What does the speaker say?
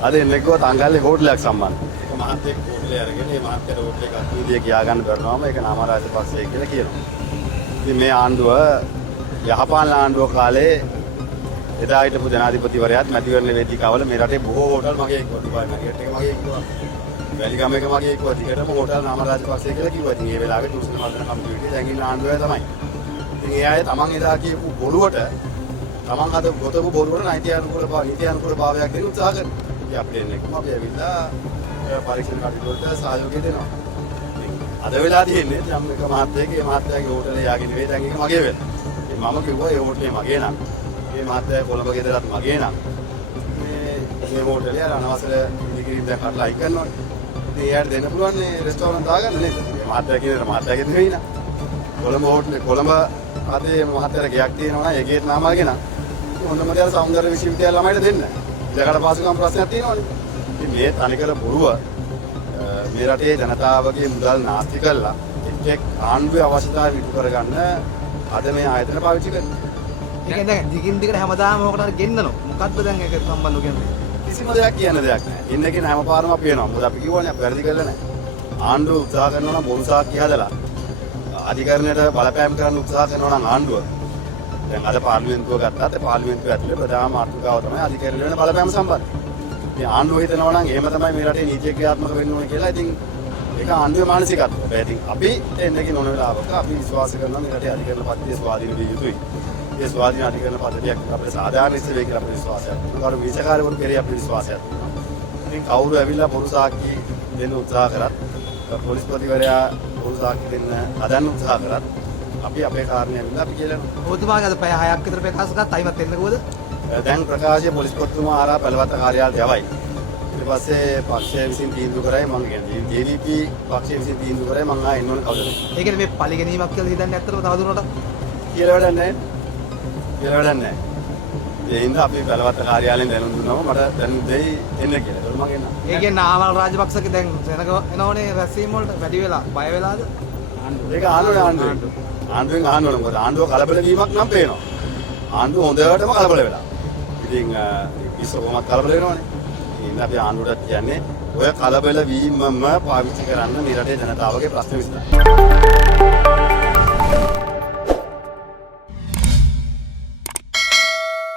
අද එන්නේ කිව්වා තංගල්ලේ හෝටලයක් සම්බන්ධ. ඒක මහත්යෙක් හෝටලේ අරගෙන මේ මහත්යට හෝටල් එකක් දීදී කියා ගන්න බැරනවාම ඒක නාම රාජපක්ෂය කියලා කියනවා. ඉතින් මේ ආණ්ඩුව යහපාලන ආණ්ඩුව කාලේ එදා හිටපු ජනාධිපතිවරයාත් මැතිවරණ වේදිකාවල මේ රටේ බොහෝ හෝටල් මගේ එක්ක දුබයි මාකට් එක මගේ එක්ක වැලිගම එක මගේ එක්ක දිගටම හෝටල් නාම රාජපක්ෂය කියලා කිව්වා. ඉතින් ඒ වෙලාවේ තුෂ්ණ මර්ධන කමිටුවේ දැන් ඉන්න ආණ්ඩුවයි තමයි. ඉතින් ඒ අය තමන් එදා කියපු බොරුවට තමන් අද ගොතපු බොරුවට නීති අනුකූල භාවයක් දෙන්න උත්සාහ කරනවා. ඉතින් අපිට එන්නේ කොහොමද අපි ඇවිල්ලා පරීක්ෂණ කටයුතු වලට සහයෝගය දෙනවා. අද වෙලා තියෙන්නේ නම් එක මහත්තයෙක්ගේ මහත්තයාගේ හෝටලේ යාගෙන නෙවෙයි දැන් ඒක මගේ වෙලා. ඉතින් මම කිව්වා ඒ හෝටලේ මගේ නම්. මේ මහත්තයා කොළඹ ගෙදරත් මගේ නම්. මේ හෝටලේ අනවසර ඉදිකිරීම් දැන් කඩලා අයින් කරනවානේ. ඉතින් එයාට දෙන්න පුළුවන් නේ රෙස්ටෝරන්ට් දාගන්න නේද? මේ මහත්තයා කියන මහත්තයාගේ නෙවෙයි නා. කොළඹ හෝටලේ කොළඹ අතේ මහත්තයාට ගයක් තියෙනවා නම් ඒ ගේට නාමල්ගෙන හොඳම දේ සෞන්දර්ය විශ්වවිද්‍යාල ළමයිට දෙන්න. ඉලකට පාසුකම් ප්‍රශ්නයක් තියෙනවනේ. ඉතින් මේ තනිකර බොරුව මේ රටේ ජනතාවගේ මුදල් නාස්ති කරලා එක් ආණ්ඩුවේ අවශ්‍යතාවය ඉටු කරගන්න අද මේ ආයතන පාවිච්චි කරනවා. ඒක දැන් දිගින් දිගට හැමදාම මොකට හරි ගෙන්නනවා. මොකද්ද දැන් ඒක සම්බන්ධව කියන්නේ? කිසිම දෙයක් කියන්න දෙයක් නැහැ. ඉන්නකෙන හැම පාරම අපි වෙනවා. මොකද අපි කිව්වනේ අපි වැරදි කරලා නැහැ. ආණ්ඩුව උත්සාහ කරනවා නම් බොරු සාක්ෂි හදලා අධිකරණයට බලපෑම් කරන්න උත්සාහ කරනවා නම් ආණ්ඩුව දැන් අද පාර්ලිමේන්තුව ගත්තාත් ඒ පාර්ලිමේන්තුව ඇතුලේ ප්‍රධාන මාතෘකාව තමයි අධිකරණ වෙන බලපෑම සම්බන්ධ. මේ ආණ්ඩුව හිතනවා නම් එහෙම තමයි මේ රටේ නීතිය ක්‍රියාත්මක වෙන්න ඕනේ කියලා. ඉතින් ඒක ආණ්ඩුවේ මානසිකත්වය. හැබැයි ඉතින් අපි එන්නකින් ඕන වෙලාවක අපි විශ්වාස කරනවා මේ රටේ අධිකරණ පද්ධතිය ස්වාධීන විය යුතුයි. ඒ ස්වාධීන අධිකරණ පද්ධතියක් අපේ සාධාරණ ඉස්ස වේ කියලා අපේ විශ්වාසයක්. උගාරු විචාරකවරු කෙරේ අපේ විශ්වාසයක්. ඉතින් කවුරු ඇවිල්ලා පොරු සාක්ෂි දෙන්න උත්සාහ කරත් පොලිස්පතිවරයා පොරු සාක්ෂි දෙන්න හදන්න උත්සාහ කරත් අපි අපේ කාරණේ ඇවිල්ලා අපි කියලා ඔබතුමාගේ අද පැය 6ක් විතර ප්‍රකාශ කරත් අයිමත් එන්න කොහොමද? දැන් ප්‍රකාශය පොලිස්පතිතුමා ආරා බලවත් කාර්යාලයට යවයි. ඊට පස්සේ පක්ෂය විසින් තීන්දුව කරයි මම කියන්නේ ජේ.වී.පී පක්ෂය විසින් තීන්දුව කරයි මම ආ එන්න ඕන කවුද? ඒ කියන්නේ මේ පරිගැනීමක් කියලා හිතන්නේ ඇත්තටම තවදුරටත් කියලා වැඩක් නැහැ. කියලා වැඩක් නැහැ. ඒ හින්දා අපි බලවත් කාර්යාලයෙන් දැනුම් දුන්නාම මට දැනුම් දෙයි එන්න කියලා. ඒක මම එන්නම්. ඒ කියන්නේ ආමල් රාජපක්ෂගේ දැන් සෙනග එනෝනේ රැස්වීම වලට වැඩි වෙලා බය වෙලාද? ඒක ආණ්ඩුවේ ආණ්ඩුවෙන් අහන්න ඕන. මොකද ආණ්ඩුව කලබල වීමක් නම් පේනවා. ආණ්ඩුව හොඳටම කලබල වෙලා. ඉතින් ඉස්සොමත් කලබල වෙනවනේ. ඉතින් අපි ආණ්ඩුවට කියන්නේ ඔය කලබල වීමම පාවිච්චි කරන්න මේ රටේ ජනතාවගේ ප්‍රශ්න විසඳන්න.